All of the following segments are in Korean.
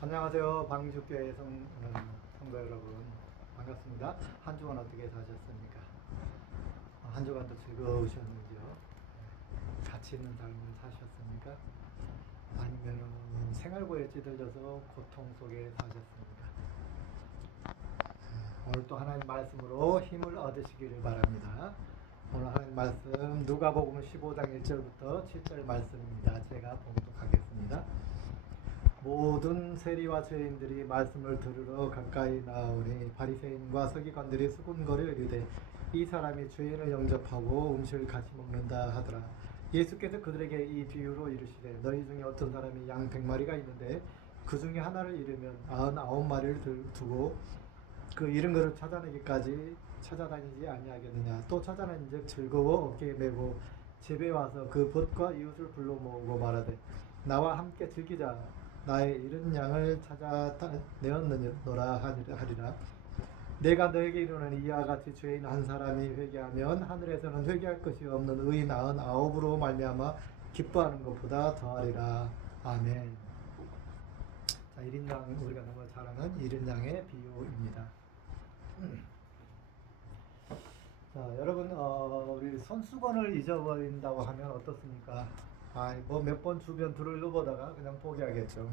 안녕하세요. 방주교회 성도 여러분. 반갑습니다. 한 주간 어떻게 사셨습니까? 한 주간도 즐거우셨는지요? 가치 있는 삶을 사셨습니까? 아니면 생활고에 찌들려서 고통 속에 사셨습니까? 오늘 또 하나님 말씀으로 힘을 얻으시기를 바랍니다. 오늘 하나님 말씀 누가복음 15장 1절부터 7절 말씀입니다. 제가 봉독하겠습니다. 모든 세리와 죄인들이 말씀을 들으러 가까이 나오니 바리새인과 서기관들이 수군거려 이르되 이 사람이 죄인을 영접하고 음식을 같이 먹는다 하더라. 예수께서 그들에게 이 비유로 이르시되 너희 중에 어떤 사람이 양 100마리가 있는데 그 중에 하나를 잃으면 99마리를 두고 그 잃은 것을 찾아내기까지 찾아다니지 아니하겠느냐. 또 찾아낸즉 즐거워 어깨에 메고 집에 와서 그 벗과 이웃을 불러 모으고 말하되 나와 함께 즐기자. 나의 잃은 양을 찾아내었느니라 하리라. 내가 너에게 이르노니 이와 같이 죄인 한 사람이 회개하면 하늘에서는 회개할 것이 없는 의인 99으로 말미암아 기뻐하는 것보다 더하리라. 아멘. 자, 1인양 우리가 너무 잘 아는 1인양의 비유입니다. 자, 여러분 우리 손수건을 잊어버린다고 하면 어떻습니까? 뭐 몇 번 주변 둘러보다가 그냥 포기하겠죠.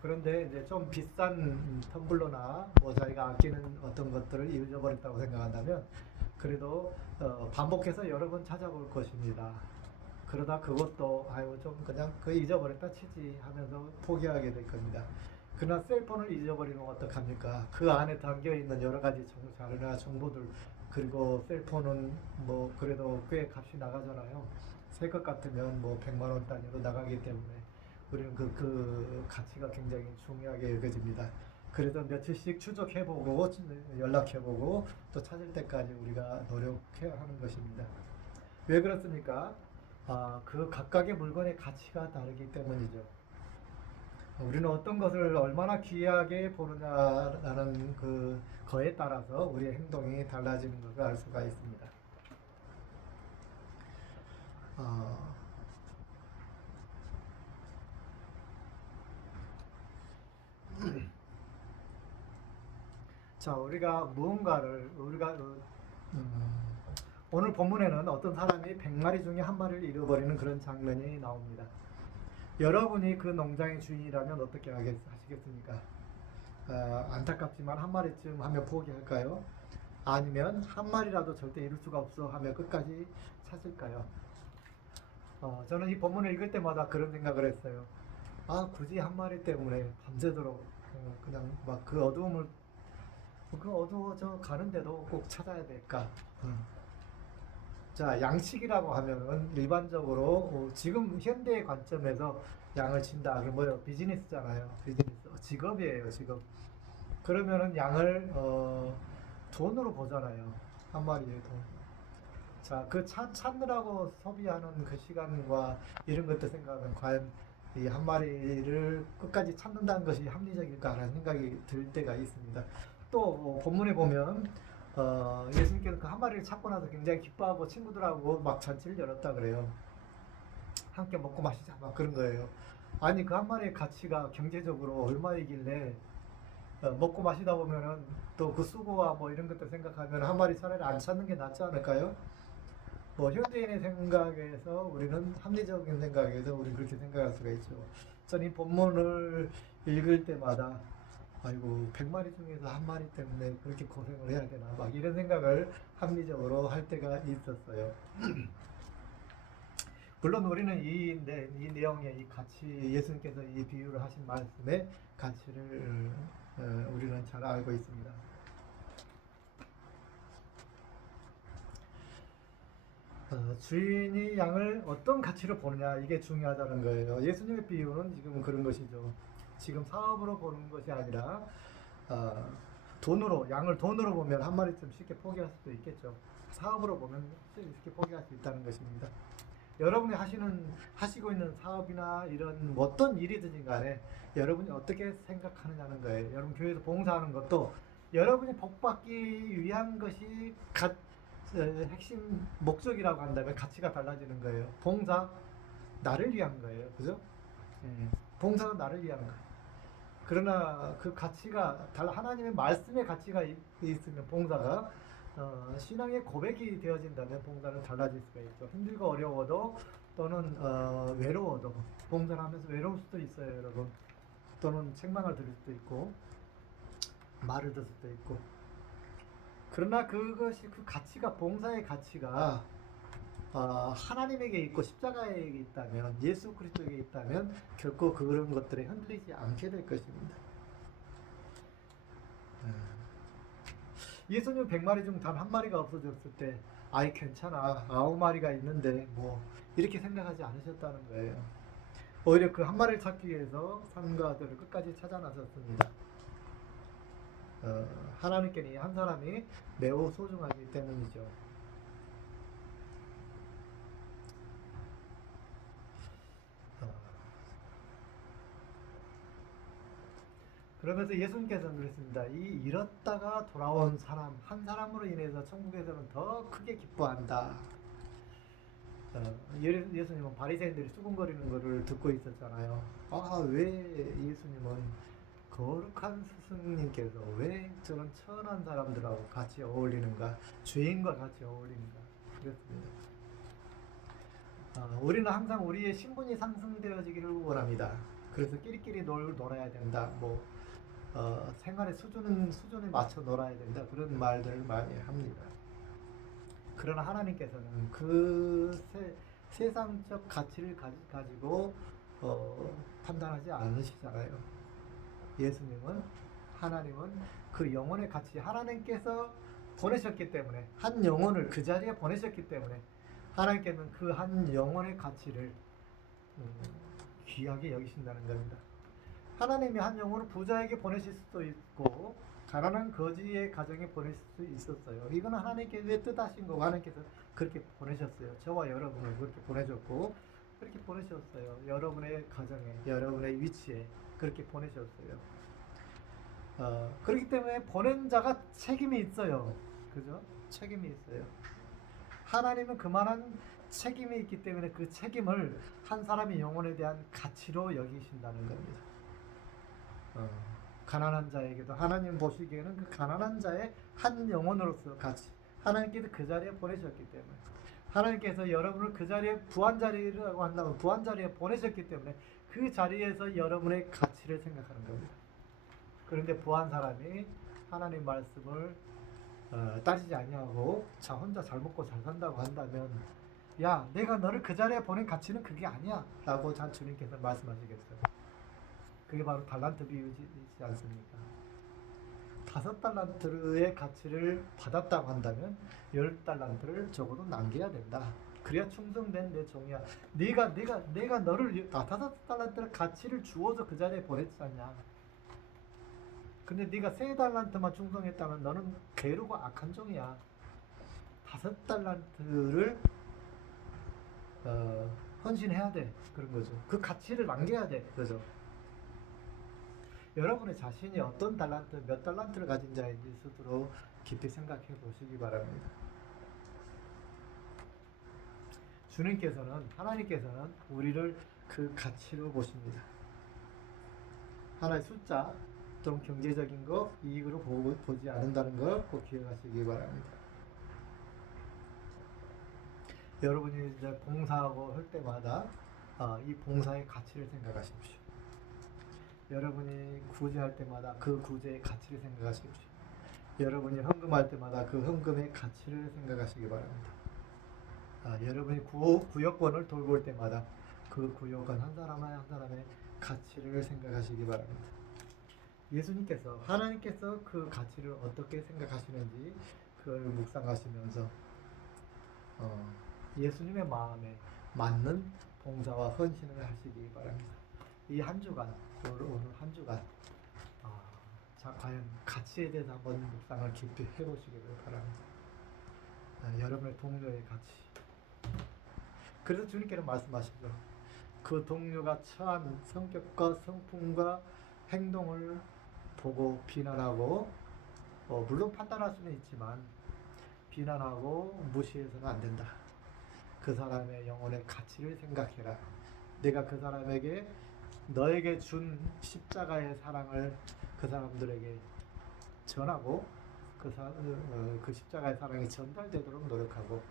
그런데 이제 좀 비싼 텀블러나 뭐 자기가 아끼는 어떤 것들을 잊어버렸다고 생각한다면 그래도 반복해서 여러 번 찾아볼 것입니다. 그러다 그것도 좀 그냥 잊어버렸다 치지 하면서 포기하게 될 겁니다. 그러나 셀폰을 잊어버리면 어떡합니까? 그 안에 담겨있는 여러 가지 자료나 정보들, 그리고 셀폰은 뭐 그래도 꽤 값이 나가잖아요. 새 것 같으면 뭐 100만 원 단위로 나가기 때문에 우리는 그 가치가 굉장히 중요하게 여겨집니다. 그래서 며칠씩 추적해보고 연락해보고 또 찾을 때까지 우리가 노력해야 하는 것입니다. 왜 그렇습니까? 그 각각의 물건의 가치가 다르기 때문이죠. 우리는 어떤 것을 얼마나 귀하게 보느냐라는 거에 따라서 우리의 행동이 달라지는 것을 알 수가 있습니다. 자, 우리가 오늘 본문에는 어떤 사람이 100마리 중에 한 마리를 잃어버리는 그런 장면이 나옵니다. 여러분이 그 농장의 주인이라면 어떻게 하시겠습니까? 안타깝지만 한 마리쯤 하면 포기할까요? 아니면 한 마리라도 절대 잃을 수가 없어 하며 끝까지 찾을까요? 저는 이 본문을 읽을 때마다 그런 생각을 했어요. 굳이 한 마리 때문에 밤새도록 그냥 막 그 어두워져 가는데도 꼭 찾아야 될까? 자, 양식이라고 하면은 일반적으로 지금 현대의 관점에서 양을 친다. 그게 뭐예요? 비즈니스잖아요. 비즈니스. 직업이에요, 직업. 그러면은 양을 돈으로 보잖아요. 한 마리에 돈. 자, 찾느라고 소비하는 그 시간과 이런 것들 생각하면 과연 이 한 마리를 끝까지 찾는다는 것이 합리적일까라는 생각이 들 때가 있습니다. 또 본문에 보면 예수님께서 그 한 마리를 찾고 나서 굉장히 기뻐하고 친구들하고 막 잔치를 열었다 그래요. 함께 먹고 마시자 막 그런 거예요. 아니 그 한 마리의 가치가 경제적으로 얼마이길래 먹고 마시다 보면은 또 그 수고와 뭐 이런 것들 생각하면 한 마리 차라리 안 찾는 게 낫지 않을까요? 뭐 현대인의 생각에서 우리는 합리적인 생각에서 우리 그렇게 생각할 수가 있죠. 저는 이 본문을 읽을 때마다 아이고 100마리 중에서 한 마리 때문에 그렇게 고생을 해야 되나 막 이런 생각을 합리적으로 할 때가 있었어요. 물론 우리는 이 내용의 이 가치, 예수님께서 이 비유를 하신 말씀의 가치를 우리는 잘 알고 있습니다. 주인이 양을 어떤 가치로 보느냐 이게 중요하다는 거예요. 예수님의 비유는 지금 그런 것이죠. 지금 사업으로 보는 것이 아니라 양을 돈으로 보면 한 마리쯤 쉽게 포기할 수도 있겠죠. 사업으로 보면 쉽게 포기할 수 있다는 것입니다. 여러분이 하시고 있는 사업이나 이런 어떤 일이든지 간에 여러분이 어떻게 생각하느냐는 거예요. 여러분 교회에서 봉사하는 것도 여러분이 복받기 위한 것이 핵심 목적이라고 한다면 가치가 달라지는 거예요. 봉사 나를 위한 거예요. 그죠? 봉사는 나를 위한 거예요. 그러나 그 가치가 하나님의 말씀의 가치가 있으면 봉사가 신앙의 고백이 되어진다면 봉사는 달라질 수가 있죠. 힘들고 어려워도 또는 외로워도 봉사를 하면서 외로울 수도 있어요, 여러분. 또는 책망을 들을 수도 있고 말을 들을 수도 있고. 그러나 그것이 그 가치가 봉사의 가치가 하나님에게 있고 십자가에 있다면 예수 그리스도에게 있다면 결코 그런 것들에 흔들리지 않게 될 것입니다. 예수님 100마리 중 단 한 마리가 없어졌을 때 아이 괜찮아 9마리가 있는데 뭐 이렇게 생각하지 않으셨다는 거예요. 오히려 그 한 마리를 찾기 위해서 산과 들을 끝까지 찾아 나섰습니다. 하나님께는 이 한 사람이 매우 소중하기 때문이죠. 그러면서 예수님께서는 그랬습니다. 이 잃었다가 돌아온 사람 한 사람으로 인해서 천국에서는 더 크게 기뻐한다. 예수님은 바리새인들이 수군거리는 것을 듣고 있었잖아요. 왜 예수님은 거룩한 스승님께서 왜 저런 천한 사람들하고 같이 어울리는가? 죄인과 같이 어울리는가? 그랬습니다. 우리는 항상 우리의 신분이 상승되어지기를 원합니다. 그래서 끼리끼리 놀아야 된다. 생활의 수준에 맞춰 놀아야 된다. 그런 말들을 많이 합니다. 그러나 하나님께서는 그 세상적 가치를 가지고 판단하지 않으시잖아요. 하나님은 그 영혼의 가치, 하나님께서 보내셨기 때문에 한 영혼을 그 자리에 보내셨기 때문에 하나님께는 그 한 영혼의 가치를 귀하게 여기신다는 겁니다. 하나님이 한 영혼을 부자에게 보내실 수도 있고 가난한 거지의 가정에 보낼 수 있었어요. 이건 하나님께서 뜻하신 거고 하나님께서 그렇게 보내셨어요. 저와 여러분을 그렇게 보내셨고 그렇게 보내셨어요. 여러분의 가정에, 여러분의 위치에 그렇게 보내셨어요. 그렇기 때문에 보낸 자가 책임이 있어요. 그죠? 책임이 있어요. 하나님은 그만한 책임이 있기 때문에 그 책임을 한 사람의 영혼에 대한 가치로 여기신다는 겁니다. 가난한 자에게도 하나님 보시기에는 그 가난한 자의 한 영혼으로서 가치, 하나님께서 그 자리에 보내셨기 때문에 하나님께서 여러분을 그 자리에 부한 자리라고 한다면 부한 자리에 보내셨기 때문에 그 자리에서 여러분의 가치를 생각하는 겁니다. 그런데 부한 사람이 하나님 말씀을 따지지 아니하고 혼자 잘 먹고 잘 산다고 한다면 야 내가 너를 그 자리에 보낸 가치는 그게 아니야 라고 주님께서 말씀하시겠어요. 그게 바로 달란트 비유이지 않습니까? 5달란트의 가치를 받았다고 한다면 10달란트를 적어도 남겨야 된다. 그래야 충성된 내 종이야. 내가 너를 5달란트의 가치를 주어서 그 자리에 보냈지 않냐. 근데 네가 3달란트만 충성했다면 너는 게으르고 악한 종이야. 5달란트를 헌신해야 돼. 그런 거죠. 그 가치를 남겨야 돼. 그죠? 여러분의 자신이 어떤 달란트, 몇 달란트를 가진 자인지 스스로 깊이 생각해 보시기 바랍니다. 하나님께서는 우리를 그 가치로 보십니다. 하나의 숫자 또는 경제적인 거, 이익으로 보지 않는다는 걸 꼭 기억하시기 바랍니다. 여러분이 이제 봉사하고 할 때마다 이 봉사의 가치를 생각하십시오. 여러분이 구제할 때마다 그 구제의 가치를 생각하십시오. 여러분이 헌금할 때마다 그 헌금의 가치를 생각하시기 바랍니다. 여러분이 구역권을 돌볼 때마다 그 구역권 한 사람 한 사람의 가치를 생각하시기 바랍니다. 하나님께서 그 가치를 어떻게 생각하시는지 그걸 묵상하시면서 예수님의 마음에 맞는 봉사와 헌신을 하시기 바랍니다. 이 한 주간, 오늘 한 주간 과연 가치에 대해서 한번 묵상을 깊이 해보시기를 바랍니다. 여러분의 동료의 가치. 그래서 주님께는 말씀하시죠. 그 동료가 처한 성격과 성품과 행동을 보고 비난하고 물론 판단할 수는 있지만 비난하고 무시해서는 안 된다. 그 사람의 영혼의 가치를 생각해라. 내가 그 사람에게 너에게 준 십자가의 사랑을 그 사람들에게 전하고 그 십자가의 사랑이 전달되도록 노력하고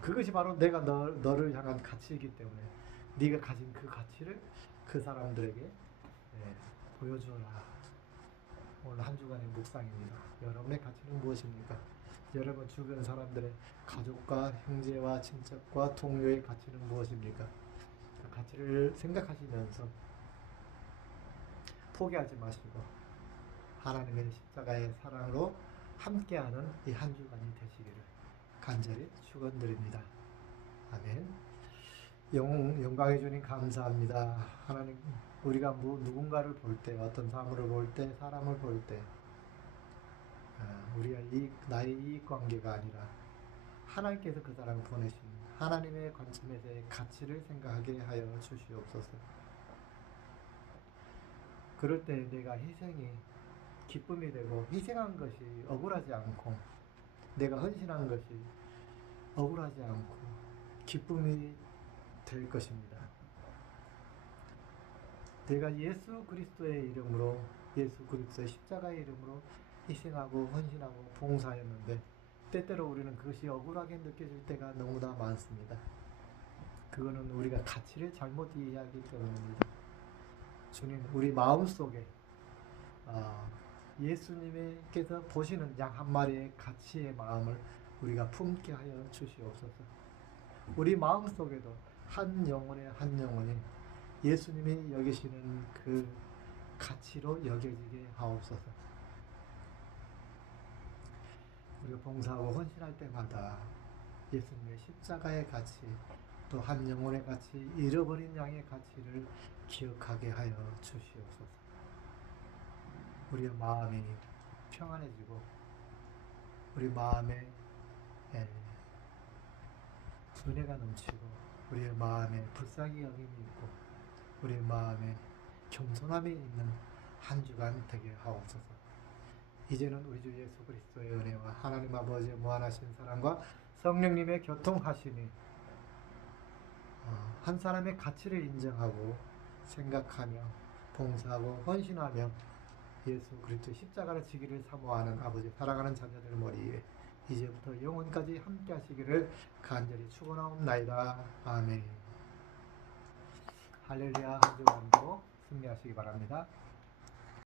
그것이 바로 내가 너를 향한 가치이기 때문에 네가 가진 그 가치를 그 사람들에게 보여주어라. 오늘 한 주간의 묵상입니다. 여러분의 가치는 무엇입니까? 여러분 주변 사람들의 가족과 형제와 친척과 동료의 가치는 무엇입니까? 그 가치를 생각하시면서 포기하지 마시고 하나님의 십자가의 사랑으로 함께하는 이 한 주간이 되시기를 간절히 축원드립니다. 아멘. 영광의 주님 감사합니다. 하나님 우리가 누군가를 볼 때 어떤 사물을 볼 때 사람을 볼 때 우리가 나의 이익 관계가 아니라 하나님께서 그 사람을 보내신 하나님의 관점에서의 가치를 생각하게 하여 주시옵소서. 그럴 때 내가 희생이 기쁨이 되고 희생한 것이 억울하지 않고 내가 헌신한 것이 억울하지 않고 기쁨이 될 것입니다. 내가 예수 그리스도의 이름으로 예수 그리스도의 십자가의 이름으로 희생하고 헌신하고 봉사했는데 때때로 우리는 그것이 억울하게 느껴질 때가 너무나 많습니다. 그거는 우리가 가치를 잘못 이해하기 때문입니다. 주님 우리 마음속에 예수님께서 보시는 양 한 마리의 가치의 마음을 우리가 품게 하여 주시옵소서. 우리 마음속에도 한 영혼이 예수님이 여기시는 그 가치로 여겨지게 하옵소서. 우리가 봉사하고 헌신할 때마다 예수님의 십자가의 가치 또 한 영혼의 가치 잃어버린 양의 가치를 기억하게 하여 주시옵소서. 우리의 마음이 평안해지고 우리 마음에 은혜가 넘치고 우리의 마음에 불쌍히 여김이 있고 우리의 마음에 겸손함이 있는 한 주간 되게 하옵소서. 이제는 우리 주 예수 그리스도의 은혜와 하나님 아버지의 무한하신 사랑과 성령님의 교통하심이 한 사람의 가치를 인정하고 생각하며 봉사하고 헌신하며 예수 그리스도의 십자가를 지기를 사모하는 아버지 사랑하는 자녀들 머리에 이제부터 영원까지 함께 하시기를 간절히 축원하옵나이다. 아멘. 할렐루야. 한 주간도 승리하시기 바랍니다.